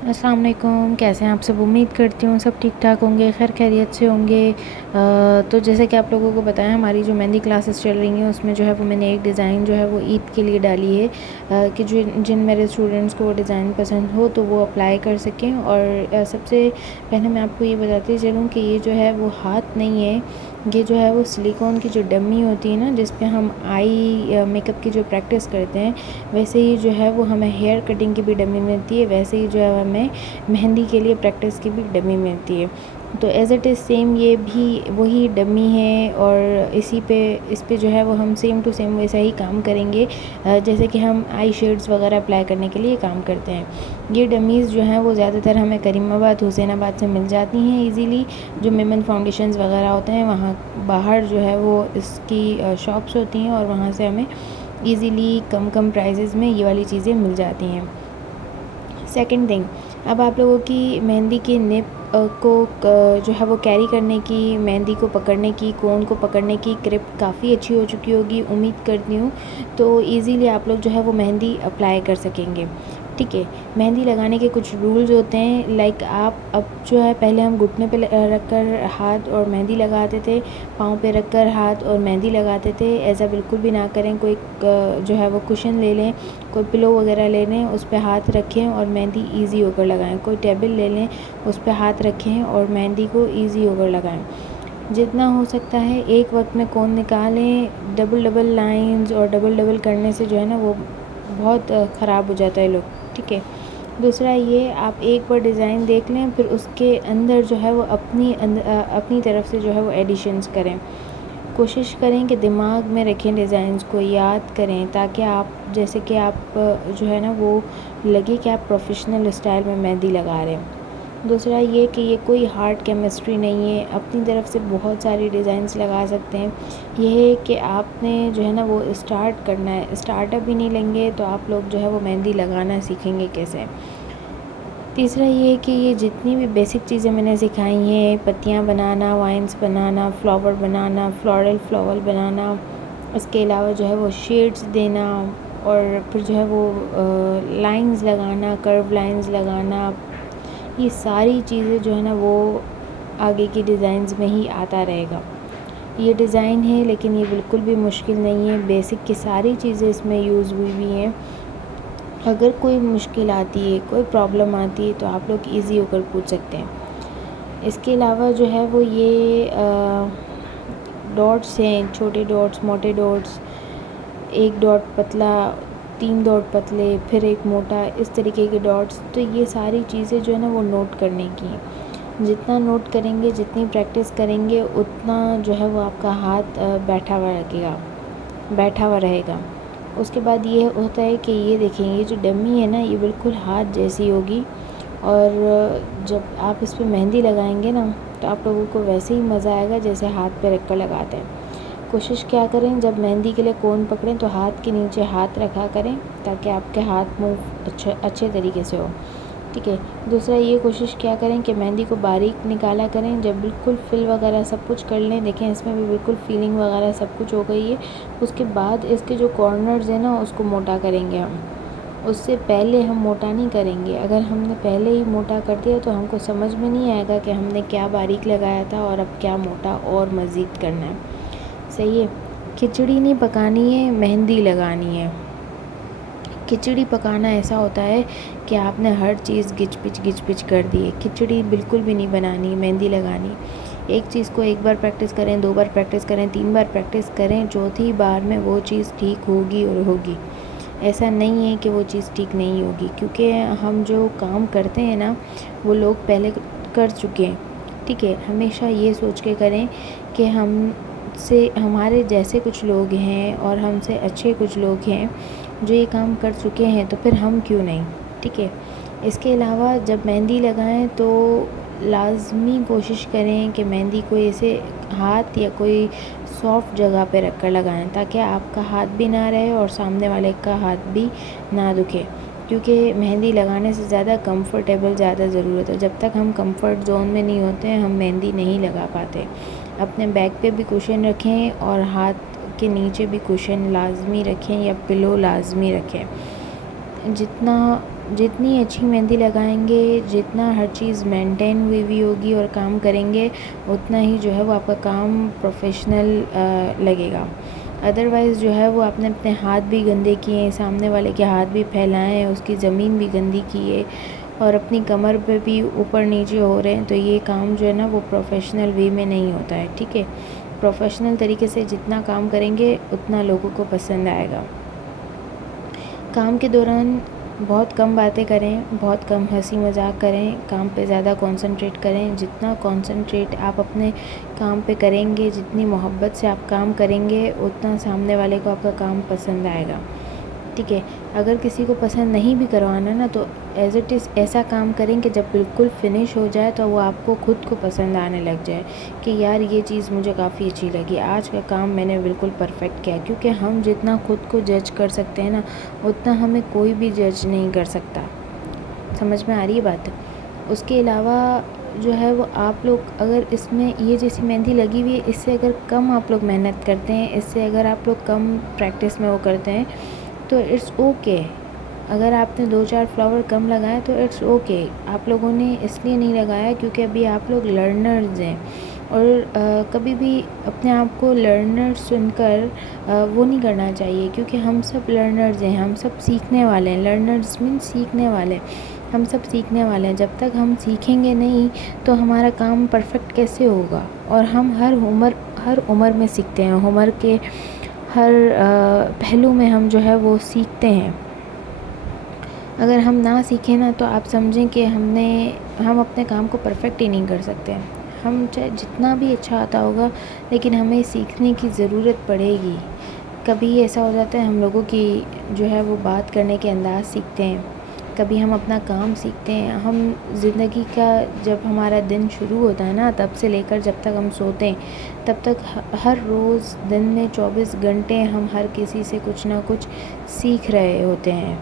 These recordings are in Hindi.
अस्सलाम वालेकुम, कैसे हैं आप सब? उम्मीद करती हूँ सब ठीक ठाक होंगे, खैर खैरियत से होंगे। तो जैसे कि आप लोगों को बताया, हमारी जो मेहंदी क्लासेस चल रही हैं उसमें जो है वो मैंने एक डिज़ाइन जो है वो ईद के लिए डाली है, कि जिन मेरे स्टूडेंट्स को वो डिज़ाइन पसंद हो तो वो अप्लाई कर सकें। और सबसे पहले मैं आपको ये बताती चलूँ कि ये जो है वो हाथ नहीं है, ये जो है वो सिलिकॉन की जो डमी होती है ना, जिस पे हम आई मेकअप की जो प्रैक्टिस करते हैं, वैसे ही जो है वो हमें हेयर कटिंग की भी डमी मिलती है, वैसे ही जो है हमें मेहंदी के लिए प्रैक्टिस की भी डमी मिलती है। तो एज़ इट इज़ सेम ये भी वही डमी है, और इस पे जो है वो हम सेम टू सेम वैसा ही काम करेंगे, जैसे कि हम आई शेड्स वगैरह अप्लाई करने के लिए काम करते हैं। ये डमीज़ जो हैं वो ज़्यादातर हमें करीमाबाद, हुसैनाबाद से मिल जाती हैं ईज़िली। जो मेमन फाउंडेशंस वगैरह होते हैं वहाँ बाहर जो है वो इसकी शॉप्स होती हैं, और वहाँ से हमें ईज़िली कम कम प्राइसेस में ये वाली चीज़ें मिल जाती हैं। सेकंड थिंग, अब आप लोगों की मेहंदी की निब जो है वो कैरी करने की, मेहंदी को पकड़ने की, कोन को पकड़ने की ग्रिप काफ़ी अच्छी हो चुकी होगी, उम्मीद करती हूँ। तो इजीली आप लोग जो है वो मेहंदी अप्लाई कर सकेंगे। ठीक है, मेहंदी लगाने के कुछ रूल्स होते हैं, लाइक आप अब जो है पहले हम घुटने पे रख कर हाथ और मेहंदी लगाते थे, पाँव पे रख कर हाथ और मेहंदी लगाते थे। ऐसा बिल्कुल भी ना करें। कोई जो है वो कुशन ले लें, कोई पिलो वगैरह ले लें, उस पर हाथ रखें और मेहंदी ईजी होकर लगाएं। कोई टेबल ले लें, उस पर हाथ रखें और मेहंदी को ईजी होकर लगाएं। जितना हो सकता है एक वक्त में कोन निकालें। डबल डबल लाइंस और डबल डबल करने से जो है ना वो बहुत ख़राब हो जाता है लुक। ठीक है, दूसरा ये, आप एक बार डिज़ाइन देख लें, फिर उसके अंदर जो है वो अपनी तरफ से जो है वो एडिशंस करें। कोशिश करें कि दिमाग में रखें, डिज़ाइंस को याद करें, ताकि आप जैसे कि आप जो है ना वो लगे कि आप प्रोफेशनल स्टाइल में मेहंदी लगा रहे हैं। दूसरा ये कि ये कोई हार्ड केमिस्ट्री नहीं है, अपनी तरफ से बहुत सारी डिज़ाइंस लगा सकते हैं। यह है कि आपने जो है ना वो स्टार्ट करना है। स्टार्टअप ही नहीं लेंगे तो आप लोग जो है वो मेहंदी लगाना सीखेंगे कैसे। तीसरा ये है कि ये जितनी भी बेसिक चीज़ें मैंने सिखाई हैं, पत्तियाँ बनाना, वाइन्स बनाना, फ्लावर बनाना, फ्लोरल फ्लावर बनाना, इसके अलावा जो है वो शेड्स देना, और फिर जो है वो लाइंस लगाना, कर्व लाइंस लगाना, ये सारी चीज़ें जो है ना वो आगे की डिज़ाइंस में ही आता रहेगा। ये डिज़ाइन है लेकिन ये बिल्कुल भी मुश्किल नहीं है, बेसिक की सारी चीज़ें इसमें यूज़ हुई हुई हैं। अगर कोई मुश्किल आती है, कोई प्रॉब्लम आती है, तो आप लोग इजी होकर पूछ सकते हैं। इसके अलावा जो है वो ये डॉट्स हैं, छोटे डॉट्स, मोटे डॉट्स, एक डॉट पतला, 3 डॉट पतले, फिर एक मोटा, इस तरीके के डॉट्स। तो ये सारी चीज़ें जो है ना वो नोट करने की हैं। जितना नोट करेंगे, जितनी प्रैक्टिस करेंगे, उतना जो है वो आपका हाथ बैठा हुआ रहेगा। उसके बाद ये होता है कि ये देखेंगे, ये जो डमी है ना ये बिल्कुल हाथ जैसी होगी, और जब आप इस पर मेहंदी लगाएंगे ना तो आप लोगों को वैसे ही मज़ा आएगा जैसे हाथ पे रख कर लगाते हैं। कोशिश क्या करें, जब मेहंदी के लिए कोन पकड़ें तो हाथ के नीचे हाथ रखा करें, ताकि आपके हाथ मूव अच्छे तरीके से हो। ठीक है, दूसरा ये कोशिश क्या करें कि मेहंदी को बारीक निकाला करें। जब बिल्कुल फिल वगैरह सब कुछ कर लें, देखें इसमें भी बिल्कुल फीलिंग वगैरह सब कुछ हो गई है, उसके बाद इसके जो कॉर्नर्स हैं ना उसको मोटा करेंगे हम। उससे पहले हम मोटा नहीं करेंगे। अगर हमने पहले ही मोटा कर दिया तो हमको समझ में नहीं आएगा कि हमने क्या बारीक लगाया था और अब क्या मोटा और मज़ीद करना है। सही है, खिचड़ी नहीं पकानी है, मेहंदी लगानी है। खिचड़ी पकाना ऐसा होता है कि आपने हर चीज़ घिच पिच कर दी है। खिचड़ी बिल्कुल भी नहीं बनानी, मेहंदी लगानी। एक चीज़ को एक बार प्रैक्टिस करें, 2 बार प्रैक्टिस करें, 3 बार प्रैक्टिस करें, चौथी बार में वो चीज़ ठीक होगी और होगी। ऐसा नहीं है कि वो चीज़ ठीक नहीं होगी, क्योंकि हम जो काम करते हैं ना वो लोग पहले कर चुके हैं। ठीक है, हमेशा ये सोच के करें कि हमसे हमारे जैसे कुछ लोग हैं और हमसे अच्छे कुछ लोग हैं जो ये काम कर चुके हैं, तो फिर हम क्यों नहीं। ठीक है, इसके अलावा जब मेहंदी लगाएं तो लाज़मी कोशिश करें कि मेहंदी को ऐसे हाथ या कोई सॉफ्ट जगह पे रख कर लगाएं, ताकि आपका हाथ भी ना रहे और सामने वाले का हाथ भी ना दुखे। क्योंकि मेहंदी लगाने से ज़्यादा कंफर्टेबल ज़्यादा ज़रूरत है। जब तक हम कंफर्ट जोन में नहीं होते हैं हम मेहंदी नहीं लगा पाते। अपने बैक पे भी कुशन रखें और हाथ के नीचे भी कुशन लाज़मी रखें या पिलो लाज़मी रखें। जितना जितनी अच्छी मेहंदी लगाएंगे, जितना हर चीज़ मेंटेन हुई हुई होगी और काम करेंगे, उतना ही जो है वो आपका काम प्रोफेशनल लगेगा। अदरवाइज़ जो है वो आपने अपने हाथ भी गंदे किए, सामने वाले के हाथ भी फैलाएं, उसकी ज़मीन भी गंदी की है और अपनी कमर पे भी ऊपर नीचे हो रहे हैं, तो ये काम जो है ना वो प्रोफेशनल वे में नहीं होता है। ठीक है, प्रोफेशनल तरीके से जितना काम करेंगे उतना लोगों को पसंद आएगा। काम के दौरान बहुत कम बातें करें, बहुत कम हंसी मजाक करें, काम पे ज़्यादा कंसंट्रेट करें। जितना कंसंट्रेट आप अपने काम पे करेंगे, जितनी मोहब्बत से आप काम करेंगे, उतना सामने वाले को आपका काम पसंद आएगा। ठीक है, अगर किसी को पसंद नहीं भी करवाना ना, तो एज़ इट इज़ ऐसा काम करें कि जब बिल्कुल फिनिश हो जाए तो वो आपको खुद को पसंद आने लग जाए कि यार ये चीज़ मुझे काफ़ी अच्छी लगी, आज का काम मैंने बिल्कुल परफेक्ट किया। क्योंकि हम जितना खुद को जज कर सकते हैं ना, उतना हमें कोई भी जज नहीं कर सकता। समझ में आ रही है बात? उसके अलावा जो है वो आप लोग अगर इसमें ये जैसी मेहंदी लगी हुई है, इससे अगर कम आप लोग मेहनत करते हैं, इससे अगर आप लोग कम प्रैक्टिस में वो करते हैं, तो इट्स ओके। अगर आपने 2-4 फ्लावर कम लगाए तो इट्स ओके। आप लोगों ने इसलिए नहीं लगाया क्योंकि अभी आप लोग लर्नर्स हैं, और कभी भी अपने आप को लर्नर सुनकर वो नहीं करना चाहिए, क्योंकि हम सब लर्नर्स हैं, हम सब सीखने वाले हैं। लर्नर्स मीन सीखने वाले, हम सब सीखने वाले हैं। जब तक हम सीखेंगे नहीं तो हमारा काम परफेक्ट कैसे होगा? और हम हर उम्र में सीखते हैं, उम्र के हर पहलू में हम जो है वो सीखते हैं। अगर हम ना सीखें ना, तो आप समझें कि हम अपने काम को परफेक्ट ही नहीं कर सकते। हम चाहे जितना भी अच्छा आता होगा, लेकिन हमें सीखने की ज़रूरत पड़ेगी। कभी ऐसा हो जाता है हम लोगों की जो है वो बात करने के अंदाज़ सीखते हैं, कभी हम अपना काम सीखते हैं। हम ज़िंदगी का जब हमारा दिन शुरू होता है ना, तब से लेकर जब तक हम सोते हैं, तब तक हर रोज़ दिन में 24 घंटे हम हर किसी से कुछ ना कुछ सीख रहे होते हैं।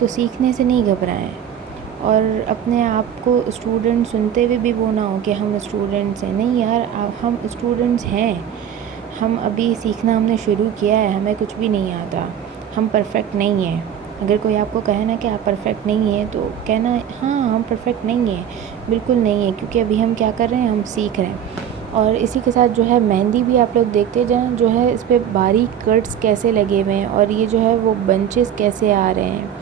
तो सीखने से नहीं घबराएं, और अपने आप को स्टूडेंट सुनते हुए भी वो ना हो कि हम स्टूडेंट्स हैं। नहीं यार, हम स्टूडेंट्स हैं, हम अभी सीखना हमने शुरू किया है, हमें कुछ भी नहीं आता, हम परफेक्ट नहीं हैं। अगर कोई आपको कहे ना कि आप परफेक्ट नहीं हैं, तो कहना हाँ हम परफेक्ट नहीं हैं, बिल्कुल नहीं है, क्योंकि अभी हम क्या कर रहे हैं, हम सीख रहे हैं। और इसी के साथ जो है मेहंदी भी आप लोग देखते जाएं, जो है इस पर बारीक कट्स कैसे लगे हुए हैं, और ये जो है वो बंचेस कैसे आ रहे हैं,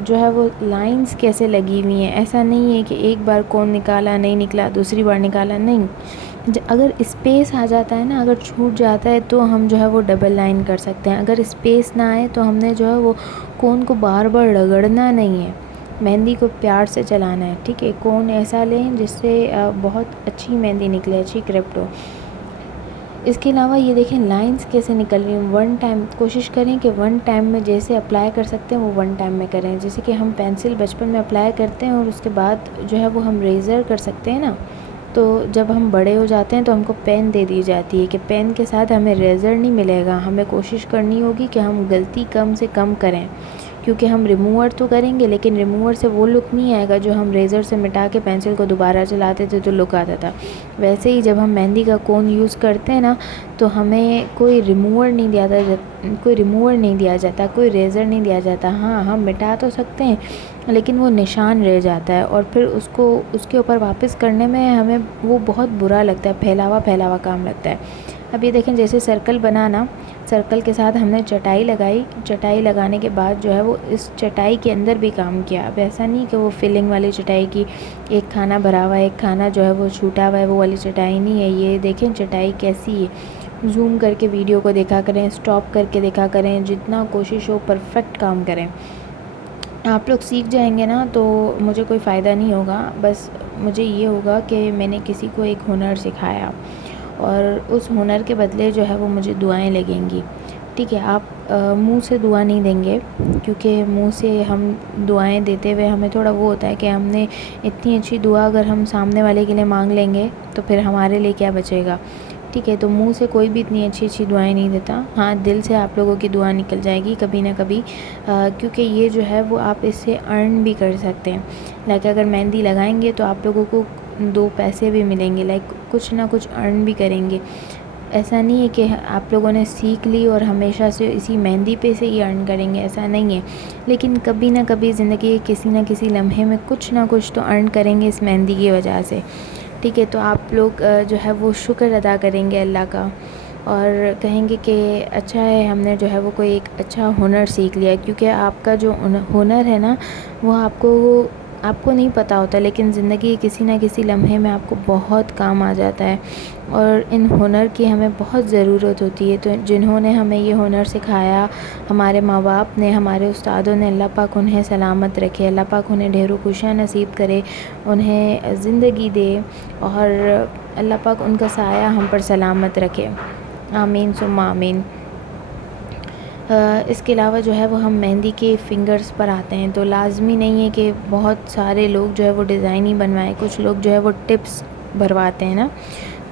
जो है वो लाइंस कैसे लगी हुई हैं। ऐसा नहीं है कि एक बार कौन निकाला नहीं निकला, दूसरी बार निकाला नहीं। अगर स्पेस आ जाता है ना, अगर छूट जाता है, तो हम जो है वो डबल लाइन कर सकते हैं। अगर स्पेस ना आए तो हमने जो है वो कोन को बार बार रगड़ना नहीं है, मेहंदी को प्यार से चलाना है। ठीक है, कोन ऐसा लें जिससे बहुत अच्छी मेहंदी निकले, अच्छी क्रिप्ट हो। इसके अलावा ये देखें लाइंस कैसे निकल रही हैं। वन टाइम कोशिश करें कि वन टाइम में जैसे अप्लाई कर सकते हैं वो वन टाइम में करें। जैसे कि हम पेंसिल बचपन में अप्लाई करते हैं और उसके बाद जो है वो हम रेज़र कर सकते हैं ना, तो जब हम बड़े हो जाते हैं तो हमको पेन दे दी जाती है कि पेन के साथ हमें रेज़र नहीं मिलेगा। हमें कोशिश करनी होगी कि हम गलती कम से कम करें, क्योंकि हम रिमूवर तो करेंगे, लेकिन रिमूवर से वो लुक नहीं आएगा जो हम रेज़र से मिटा के पेंसिल को दोबारा चलाते थे तो लुक आता था। वैसे ही जब हम मेहंदी का कोन यूज़ करते हैं ना, तो हमें कोई रिमूवर नहीं दिया जाता, कोई रेज़र नहीं दिया जाता। हाँ, हम मिटा तो सकते हैं, लेकिन वो निशान रह जाता है, और फिर उसको उसके ऊपर वापस करने में हमें वो बहुत बुरा लगता है, फैलावा काम लगता है। अब ये देखें, जैसे सर्कल बनाना, सर्कल के साथ हमने चटाई लगाई, चटाई लगाने के बाद जो है वो इस चटाई के अंदर भी काम किया। अब ऐसा नहीं कि वो फिलिंग वाली चटाई की एक खाना भरा हुआ है, एक खाना जो है वो छूटा हुआ है, वो वाली चटाई नहीं है। ये देखें चटाई कैसी है। जूम करके वीडियो को देखा करें, स्टॉप करके देखा करें, जितना कोशिश हो परफेक्ट काम करें। आप लोग सीख जाएंगे ना, तो मुझे कोई फ़ायदा नहीं होगा, बस मुझे ये होगा कि मैंने किसी को एक हुनर सिखाया, और उस हुनर के बदले जो है वो मुझे दुआएं लगेंगी। ठीक है, आप मुंह से दुआ नहीं देंगे, क्योंकि मुंह से हम दुआएं देते हुए हमें थोड़ा वो होता है कि हमने इतनी अच्छी दुआ अगर हम सामने वाले के लिए मांग लेंगे तो फिर हमारे लिए क्या बचेगा। ठीक है, तो मुंह से कोई भी इतनी अच्छी दुआएं नहीं देता। हाँ, दिल से आप लोगों की दुआ निकल जाएगी कभी ना कभी, क्योंकि ये जो है वो आप इससे अर्न भी कर सकते हैं। लाइक अगर मेहंदी लगाएंगे तो आप लोगों को 2 पैसे भी मिलेंगे, लाइक कुछ ना कुछ अर्न भी करेंगे। ऐसा नहीं है कि आप लोगों ने सीख ली और हमेशा से इसी मेहंदी पे से ही अर्न करेंगे, ऐसा नहीं है। लेकिन कभी ना कभी ज़िंदगी के किसी ना किसी लम्हे में कुछ ना कुछ तो अर्न करेंगे इस मेहंदी की वजह से, ठीक है। तो आप लोग जो है वो शुक्र अदा करेंगे अल्लाह का और कहेंगे कि अच्छा है हमने जो है वो कोई एक अच्छा हुनर सीख लिया, क्योंकि आपका जो हुनर है ना वो आपको नहीं पता होता, लेकिन ज़िंदगी किसी न किसी लम्हे में आपको बहुत काम आ जाता है और इन हुनर की हमें बहुत ज़रूरत होती है। तो जिन्होंने हमें ये हुनर सिखाया, हमारे माँ बाप ने, हमारे उस्तादों ने, अल्लाह पाक उन्हें सलामत रखे, अल्लाह पाक उन्हें ढेरों खुशियाँ नसीब करे, उन्हें ज़िंदगी दे और अल्लाह पाक उनका साया हम पर सलामत रखे। आमीन सुम्मा आमीन। इसके अलावा जो है वो हम मेहंदी के फ़िंगर्स पर आते हैं, तो लाज़मी नहीं है कि बहुत सारे लोग जो है वो डिज़ाइन ही बनवाएं। कुछ लोग जो है वो टिप्स भरवाते हैं ना,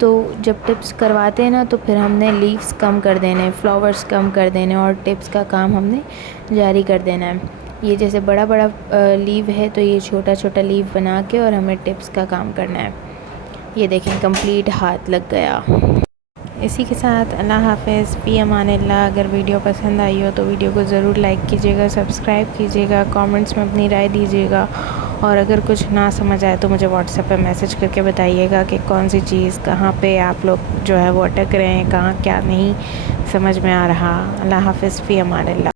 तो जब टिप्स करवाते हैं ना तो फिर हमने लीव्स कम कर देने, फ्लावर्स कम कर देने और टिप्स का काम हमने जारी कर देना है। ये जैसे बड़ा बड़ा लीव है तो ये छोटा छोटा लीव बना के और हमें टिप्स का काम करना है। ये देखें कंप्लीट हाथ लग गया। इसी के साथ अल्लाह हाफ़िज़, फ़ी अमानिल्लाह। अगर वीडियो पसंद आई हो तो वीडियो को ज़रूर लाइक कीजिएगा, सब्सक्राइब कीजिएगा, कमेंट्स में अपनी राय दीजिएगा और अगर कुछ ना समझ आए तो मुझे व्हाट्सएप पे मैसेज करके बताइएगा कि कौन सी चीज़ कहाँ पे आप लोग जो है वो अटक रहे हैं, कहाँ क्या नहीं समझ में आ रहा। अल्लाह हाफ़िज़, फ़ी अमानिल्लाह।